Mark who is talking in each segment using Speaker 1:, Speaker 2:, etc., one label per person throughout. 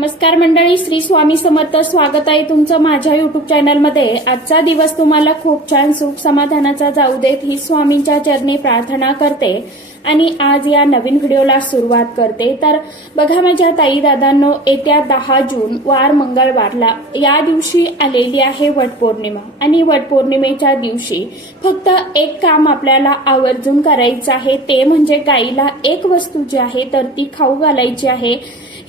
Speaker 1: नमस्कार मंडळी श्री स्वामी समर्थ स्वागत आहे तुमचं माझ्या युट्यूब चॅनलमध्ये आजचा दिवस तुम्हाला खूप छान सुख समाधानाचा जाऊ देत ही स्वामींच्या चरणी प्रार्थना करते आणि आज या नवीन व्हिडिओला सुरुवात करते. तर बघा माझ्या ताई दादांनो येत्या दहा जून वार मंगळवारला या दिवशी आलेली आहे वटपौर्णिमा आणि वटपौर्णिमेच्या दिवशी फक्त एक काम आपल्याला आवर्जून करायचं आहे ते म्हणजे गाईला एक वस्तू जी आहे तर ती खाऊ घालायची आहे.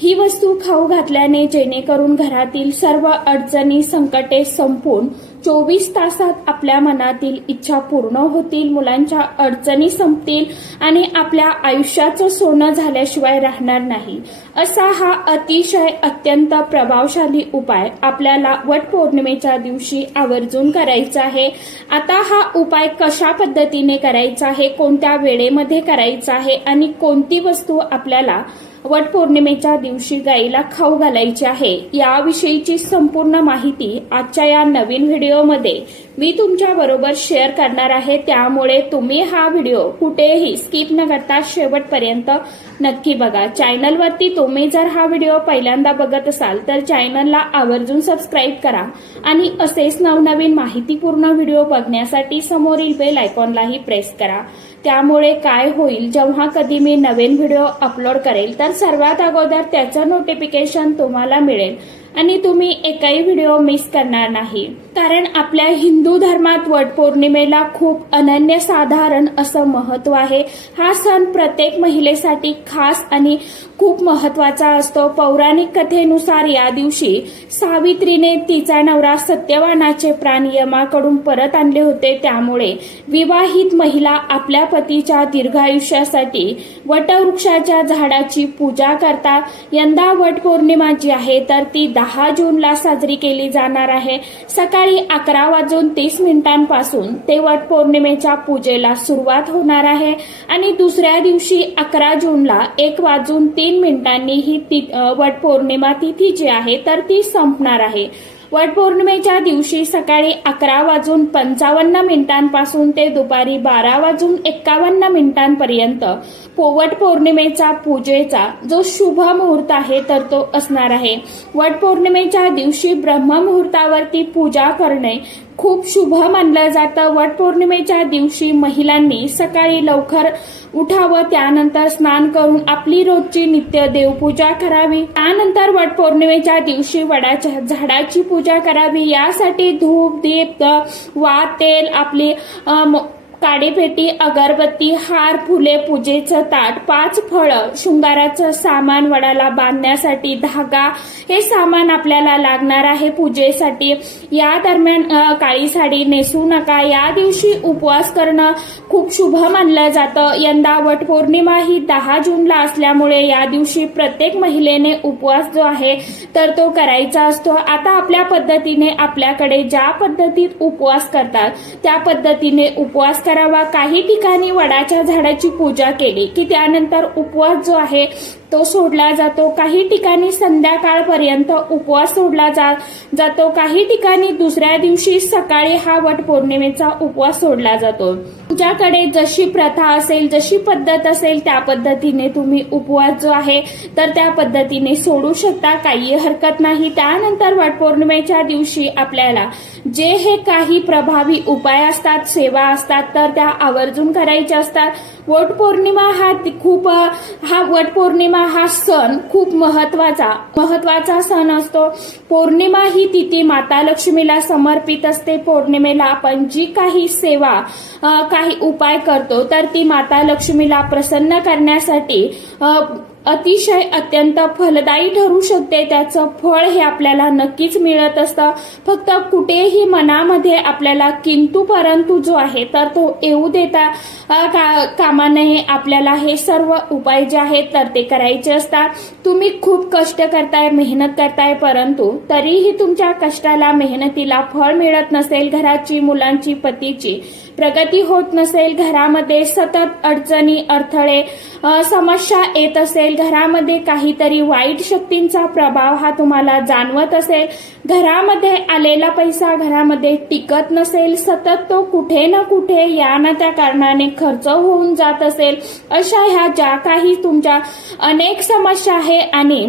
Speaker 1: ही वस्तू खाऊ घातल्याने जेणेकरून घरातील सर्व अडचणी संकटे संपून चोवीस तासात आपल्या मनातील इच्छा पूर्ण होतील मुलांच्या अडचणी संपतील आणि आपल्या आयुष्याचं सोनं झाल्याशिवाय राहणार नाही. असा हा अतिशय अत्यंत प्रभावशाली उपाय आपल्याला वटपौर्णिमेच्या दिवशी आवर्जून करायचा आहे. आता हा उपाय कशा पद्धतीने करायचा आहे कोणत्या वेळेमध्ये करायचा आहे आणि कोणती वस्तू आपल्याला वटपौर्णिमेच्या दिवशी गाईला खाऊ घालायची आहे. याविषयीची संपूर्ण माहिती आजच्या या नवीन व्हिडिओमध्ये मी तुमच्या बरोबर शेअर करणार आहे. त्यामुळे तुम्ही हा व्हिडिओ कुठेही स्किप न करता शेवटपर्यंत नक्की बघा. चॅनलवरती तुम्ही जर हा व्हिडिओ पहिल्यांदा बघत असाल तर चॅनलला आवर्जून सबस्क्राईब करा. आणि असेच नवनवीन माहितीपूर्ण व्हिडिओ बघण्यासाठी समोरील बेल आयकॉनलाही प्रेस करा. त्यामुळे काय होईल जेव्हा कधी मी नवीन व्हिडिओ अपलोड करेल तर सर्वात अगोदर त्याचं नोटिफिकेशन तुम्हाला मिळेल. आणि तुम्ही एकही व्हिडिओ मिस करणार नाही. कारण आपल्या हिंदू धर्मात वटपौर्णिमेला खूप अनन्यसाधारण असं महत्त्व आहे. हा सण प्रत्येक महिलेसाठी खास आणि खूप महत्त्वाचा असतो. पौराणिक कथेनुसार या दिवशी सावित्रीने तिचा नवरा सत्यवानाचे प्राण यमाकडून परत आणले होते. त्यामुळे विवाहित महिला आपल्या पतीच्या दीर्घायुष्यासाठी वटवृक्षाच्या झाडाची पूजा करतात यंदा वटपौर्णिमा जी आहे तर ती दहा जूनला साजरी केली जाणार आहे. सकाळी अकरा वाजून तीस मिनिटांपासून ते वटपौर्णिमेच्या पूजेला सुरुवात होणार आहे. आणि दुसऱ्या दिवशी अकरा जूनला एक वाजून तीन मिनिटांनी ही ती वटपौर्णिमा तिथी जी आहे तर ती संपणार आहे. वटपौर्णिमेच्या दिवशी सकाळी अकरा वाजून पंचावन्न मिनिटांपासून ते दुपारी बारा वाजून एक्कावन्न मिनिटांपर्यंत पोवट पौर्णिमेचा पूजेचा जो शुभ मुहूर्त आहे तर तो असणार आहे. वटपौर्णिमेच्या दिवशी ब्रह्ममुहूर्तावरती पूजा करणे खूप शुभ मानलं जातं. वटपौर्णिमेच्या दिवशी महिलांनी सकाळी लवकर उठावं. त्यानंतर स्नान करून आपली रोजची नित्य देवपूजा करावी. त्यानंतर वटपौर्णिमेच्या दिवशी वडाच्या झाडाची पूजा करावी. यासाठी धूप दीप वा तेल आपली काडीपेटी अगरबत्ती हार फुले पूजेचं ताट पाच फळं शृंगाराचं सामान वडाला बांधण्यासाठी धागा हे सामान आपल्याला लागणार आहे पूजेसाठी. या दरम्यान काळी साडी नेसू नका. या दिवशी उपवास करणं खूप शुभ मानलं जातं. यंदा वटपौर्णिमा ही दहा जूनला असल्यामुळे या दिवशी प्रत्येक महिलेने उपवास जो आहे तर तो करायचा असतो. आता आपल्या पद्धतीने आपल्याकडे ज्या पद्धतीत उपवास करतात त्या पद्धतीने उपवास करावा. काही ठिकाणी वडाच्या झाडाची पूजा केली की त्यानंतर उपवास जो आहे तो सोडला जातो. काही ठिकाणी संध्याकाळपर्यंत उपवास सोडला जा जातो. काही ठिकाणी दुसऱ्या दिवशी सकाळी हा वट पौर्णिमेचा उपवास सोडला जातो. तुमच्याकडे जशी प्रथा असेल जशी पद्धत असेल त्या पद्धतीने तुम्ही उपवास जो आहे तर त्या पद्धतीने सोडू शकता. काही हरकत नाही. त्यानंतर वटपौर्णिमेच्या दिवशी आपल्याला जे हे काही प्रभावी उपाय असतात सेवा असतात तर त्या आवर्जून करायच्या असतात. वटपौर्णिमा हा खूप हा वटपौर्णिमा हा सण खूप महत्त्वाचा महत्त्वाचा सण असतो. पौर्णिमा ही तिथी माता लक्ष्मीला समर्पित असते. पौर्णिमेला आपण जी काही सेवा काही उपाय करतो तर ती माता लक्ष्मीला प्रसन्न करण्यासाठी अतिशय अत्यंत फलदायी ठरू शकते त्याचं फळ हे आपल्याला नक्कीच मिळत असतं. फक्त कुठेही मनामध्ये आपल्याला किंतु परंतु जो आहे तर तो येऊ देता का- कामा नये. आपल्याला हे सर्व उपाय जे आहेत तर ते करायचे असतात. तुम्ही खूप कष्ट करताय मेहनत करताय परंतु तरीही तुमच्या कष्टाला मेहनतीला फळ मिळत नसेल. घराची मुलांची पतीची. प्रगती होत नसेल घरामध्ये सतत अडचणी अडथळे समस्या येत असेल घरामध्ये काहीतरी वाईट शक्तींचा प्रभाव हा तुम्हाला जाणवत असेल. घरामध्ये आलेला पैसा घरामध्ये टिकत नसेल सतत तो कुठे ना कुठे या ना त्या कारणाने खर्च होऊन जात असेल. अशा ह्या ज्या काही तुमच्या अनेक समस्या आहे आणि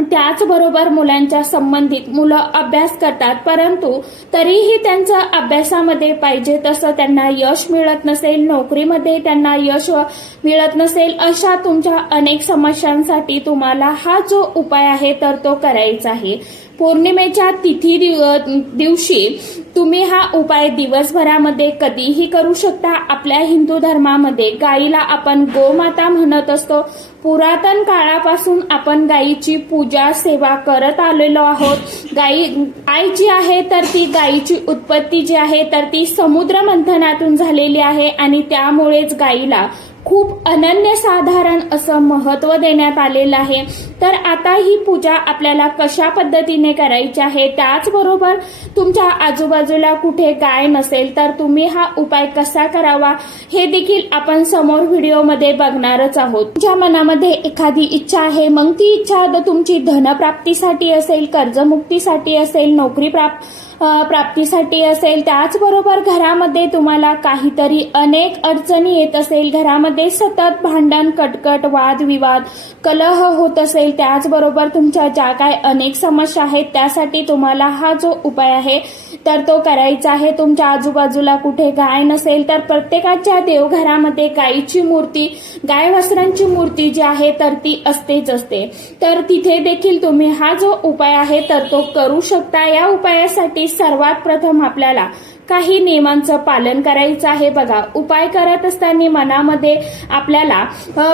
Speaker 1: त्याचबरोबर मुलांच्या संबंधित मुलं अभ्यास करतात परंतु तरीही त्यांचा अभ्यासामध्ये पाहिजे तसं त्यांना यश मिळत नसेल नोकरीमध्ये त्यांना यश मिळत नसेल अशा तुमच्या अनेक समस्यांसाठी तुम्हाला हा जो उपाय आहे तर तो करायचा आहे. पौर्णिमेच्या तिथी दिव- दिवशी तुम्ही हा उपाय दिवसभरामध्ये कधीही करू शकता. आपल्या हिंदू धर्मामध्ये गाईला आपण गोमाता म्हणत असतो. पुरातन काळापासून आपण गायीची पूजा सेवा करत आलेलो आहोत. गाई गाय जी आहे तर ती गायीची उत्पत्ती जी आहे तर ती समुद्र मंथनातून झालेली आहे आणि त्यामुळेच गायीला खूप अनन्यसाधारण असं महत्त्व देण्यात आलेलं आहे. तर आता ही पूजा आपल्याला कशा पद्धतीने करायची आहे? त्याचबरोबर तुमच्या आजूबाजूला कुठे गाय नसेल तर तुम्ही हा उपाय कसा करावा? हे देखील आपण समोर व्हिडिओमध्ये बघणारच आहोत. तुमच्या मनामध्ये एखादी इच्छा आहे मग ती इच्छा तुमची धनप्राप्तीसाठी असेल कर्जमुक्तीसाठी असेल नोकरी प्राप्त प्राप्तीसाठी असेल त्याचबरोबर घरामध्ये तुम्हाला काहीतरी अनेक अडचणी येत असेल घरामध्ये सतत भांडण कटकट वादविवाद कलह होत असेल त्याचबरोबर तुमच्या ज्या काय अनेक समस्या आहेत त्यासाठी तुम्हाला हा जो उपाय आहे तर तो करायचा आहे. तुमच्या आजूबाजूला कुठे गाय नसेल तर प्रत्येकाच्या देवघरामध्ये गायीची मूर्ती गाय वस्त्रांची मूर्ती जी आहे तर ती असतेच असते. तर तिथे देखील तुम्ही हा जो उपाय आहे तर तो करू शकता. या उपायासाठी सर्वात प्रथम आपल्याला काही नियमांचं पालन करायचं आहे. बघा उपाय करत असताना मनामध्ये आपल्याला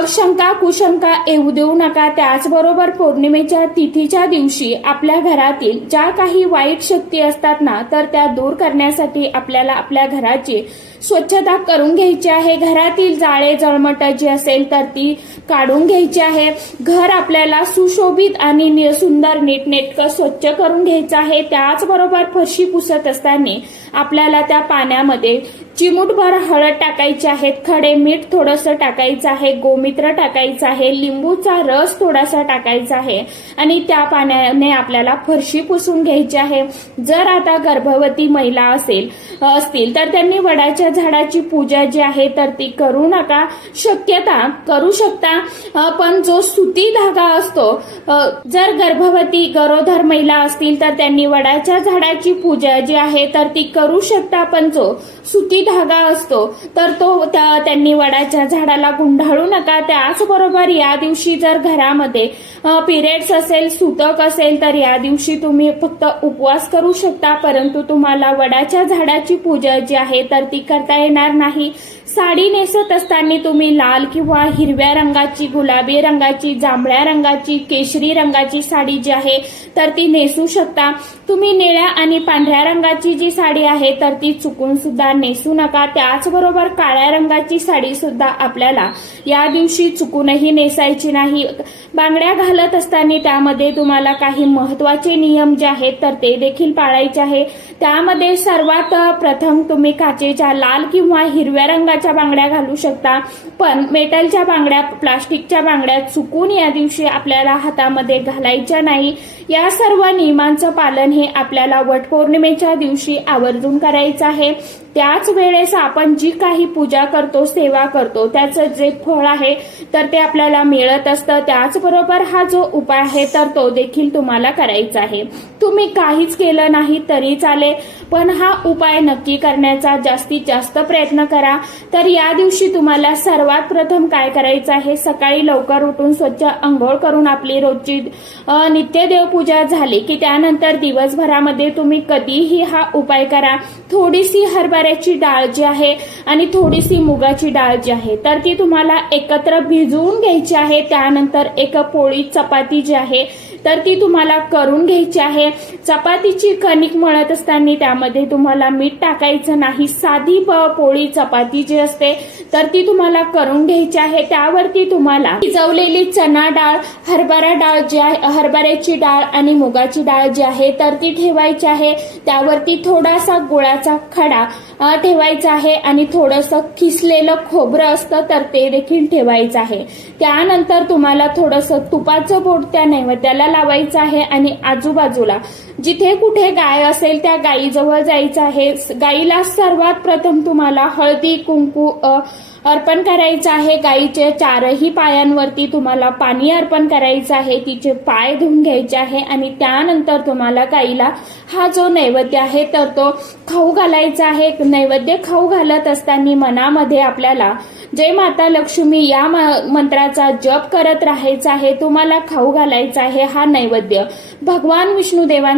Speaker 1: शंका कुशंका येऊ देऊ नका. त्याचबरोबर पौर्णिमेच्या तिथीच्या दिवशी आपल्या घरातील ज्या काही वाईट शक्ती असतात ना तर त्या दूर करण्यासाठी आपल्याला आपल्या घराची स्वच्छता करून घ्यायची आहे. घरातील जाळे जळमट जी असेल तर ती काढून घ्यायची आहे. घर आपल्याला सुशोभित आणि सुंदर नीटनेटकं स्वच्छ करून घ्यायचं आहे. त्याचबरोबर फरशी पुसत असताना आपल्याला त्या पाण्यामध्ये चिमूटभर हळद टाकायची आहे खडे मीठ थोडंसं टाकायचं आहे गोमित्र टाकायचं आहे लिंबूचा रस थोडासा टाकायचा आहे आणि त्या पाण्याने आपल्याला फरशी पुसून घ्यायची आहे. जर आता गर्भवती महिला असेल असतील तर त्यांनी वडाच्या झाडाची पूजा जी आहे तर ती करू नका. शक्यता करू शकता पण जो सुती धागा असतो जर गर्भवती गरोदर महिला असतील तर त्यांनी वडाच्या झाडाची पूजा जी आहे तर ती करू शकता पण जो सुती धागा असतो तर तो त्या- त्यांनी वडाच्या झाडाला गुंडाळू नका. त्याचबरोबर या दिवशी जर घरामध्ये पिरियड्स असेल सुतक असेल तर या दिवशी तुम्ही फक्त उपवास करू शकता. परंतु तुम्हाला वडाच्या झाडाची पूजा जी आहे तर ती करता येणार नाही. साडी नेसत असताना तुम्ही लाल किंवा हिरव्या रंगाची गुलाबी रंगाची जांभळ्या रंगाची केशरी रंगाची साडी जी आहे तर ती नेसू शकता. तुम्ही निळ्या आणि पांढऱ्या रंगाची जी साडी आहे तर ती चुकून सुद्धा नेसू नका. त्याचबरोबर काळ्या रंगाची साडी सुद्धा आपल्याला या दिवशी चुकूनही नेसायची नाही. बांगड्या घालत असताना त्यामध्ये तुम्हाला काही महत्त्वाचे नियम जे आहेत तर ते देखील पाळायचे आहे. त्यामध्ये सर्वात प्रथम तुम्ही काचेच्या लाल किंवा हिरव्या रंगाच्या बांगड्या घालू शकता. पण मेटलच्या बांगड्या प्लास्टिकच्या बांगड्या चुकून या दिवशी आपल्याला हातामध्ये घालायच्या नाही. या सर्व नियमांचं पालन हे आपल्याला वटपौर्णिमेच्या दिवशी आवर्जून करायचं आहे. त्याच वेळेस आपण जी काही पूजा करतो सेवा करतो त्याचं जे फळ आहे तर ते आपल्याला मिळत असतं. त्याचबरोबर हा जो उपाय आहे तर तो देखील तुम्हाला करायचा आहे. तुम्ही काहीच केलं नाही तरी चालेल पण हा उपाय नक्की करण्याचा जास्तीत जास्त प्रयत्न करा. तर या दिवशी तुम्हाला सर्वात प्रथम काय करायचं आहे? सकाळी लवकर उठून स्वच्छ आंघोळ करून आपली रोजची नित्यदेवपूजा झाली की त्यानंतर दिवसभरामध्ये तुम्ही कधीही हा उपाय करा. थोडीशी हरभऱ्याची डाळ जी आहे आणि थोडीशी मुगाची डाळ जी आहे तर ती तुम्हाला एकत्र भिजवून घ्यायची आहे. त्यानंतर एक पोळी चपाती जी आहे तर ती तुम्हाला करून घ्यायची आहे. चपातीची कणिक मळत असताना त्यामध्ये तुम्हाला मीठ टाकायचं नाही. साधी पोळी चपाती जी असते तर ती तुम्हाला करून घ्यायची आहे. त्यावरती तुम्हाला भिजवलेली चना डाळ हरभरा डाळ जी आहे हरभऱ्याची डाळ आणि मुगाची डाळ जी आहे तर ती ठेवायची आहे. त्यावरती थोडासा गुळाचा खडा ठेवायचं आहे आणि थोडंसं खिसलेलं खोबरं असतं तर ते देखील ठेवायचं आहे. त्यानंतर तुम्हाला थोडंसं तुपाचं बोट त्या नैवेद्याला लावायचं आहे आणि आजूबाजूला जिथे कुठे गाय असेल त्या गायीजवळ जायचं आहे. गाईला सर्वात प्रथम तुम्हाला हळदी कुंकू अर्पण करायचं आहे. गायीचे चारही पायांवरती तुम्हाला पाणी अर्पण करायचं आहे. तिचे पाय धुवून घ्यायचे आहे आणि त्यानंतर तुम्हाला गाईला हा जो नैवेद्य आहे तर तो खाऊ घालायचा आहे. नैवेद्य खाऊ घालत असताना मनामध्ये आपल्याला जय माता लक्ष्मी या मंत्राचा जप करत राहायचा आहे. तुम्हाला खाऊ घालायचा आहे हा नैवेद्य. भगवान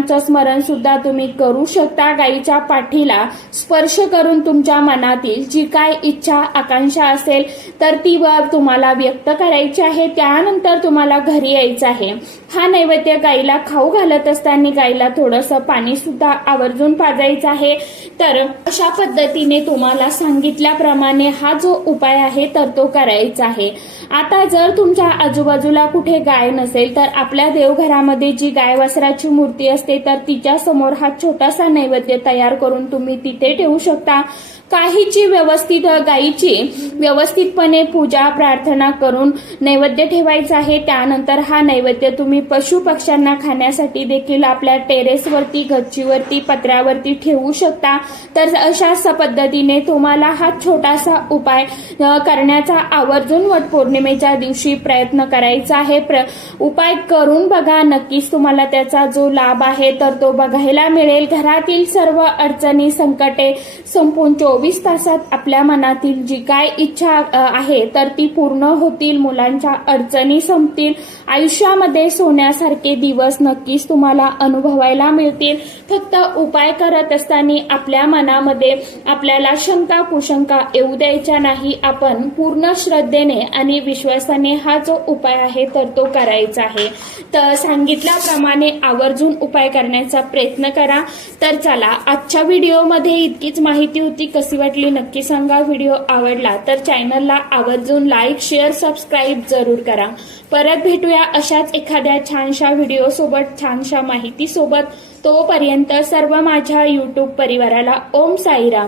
Speaker 1: नामाचं स्मरण सुद्धा तुम्ही करू शकता. गाईच्या पाठीला स्पर्श करून तुमच्या मनातील जी काय इच्छा आकांक्षा असेल तर ती वर तुम्हाला व्यक्त करायची आहे. त्यानंतर तुम्हाला घरी यायचं आहे. हा नैवेद्य गाईला खाऊ घालत असताना गाईला थोडंसं पाणी सुद्धा आवर्जून पाजायचं आहे. तर अशा पद्धतीने तुम्हाला सांगितल्याप्रमाणे हा जो उपाय आहे तर तो करायचा आहे. आता जर तुमच्या आजूबाजूला कुठे गाय नसेल तर आपल्या देवघरामध्ये जी गाय वासराची मूर्ती असते तर तिच्या समोर हा छोटासा नैवेद्य तयार करून तुम्ही तिथे ठेवू शकता. काहीची व्यवस्थित गायीची व्यवस्थितपणे पूजा प्रार्थना करून नैवेद्य ठेवायचा आहे. त्यानंतर हा नैवेद्य तुम्ही पशु पक्ष्यांना खाण्यासाठी देखील आपल्या टेरेसवरती गच्चीवरती पत्र्यावरती ठेवू शकता. तर अशा पद्धतीने तुम्हाला हा छोटासा उपाय करण्याचा आवर्जून वटपौर्णिमेच्या दिवशी प्रयत्न करायचा आहे. प्र उपाय करून बघा. नक्कीच तुम्हाला त्याचा जो लाभ आहे तर तो बघायला मिळेल. घरातील सर्व अडचणी संकटे संपून चोवीस तासात आपल्या मनातील जी काय इच्छा आहे तर ती पूर्ण होतील मुलांच्या अडचणी संपतील. आयुष्यामध्ये सोन्यासारखे दिवस नक्कीच तुम्हाला अनुभवायला मिळतील. फक्त उपाय करत असताना आपल्या मनामध्ये आपल्याला शंका कुशंका येऊ द्यायच्या नाही. आपण पूर्ण श्रद्धेने आणि विश्वासाने हा जो उपाय आहे तर तो करायचा आहे. तर सांगितल्याप्रमाणे आवर्जून उपाय करण्याचा प्रयत्न करा. तर चला आजच्या व्हिडिओमध्ये इतकीच माहिती होती. कसं कशी वाटली नक्की सांगा. व्हिडिओ आवडला तर चॅनलला आवर्जून लाईक शेअर सबस्क्राईब जरूर करा. परत भेटूया अशाच एखाद्या छानशा व्हिडिओ सोबत छानशा माहिती सोबत तोपर्यंत सर्व माझ्या यूट्यूब परिवाराला ओम साईराम.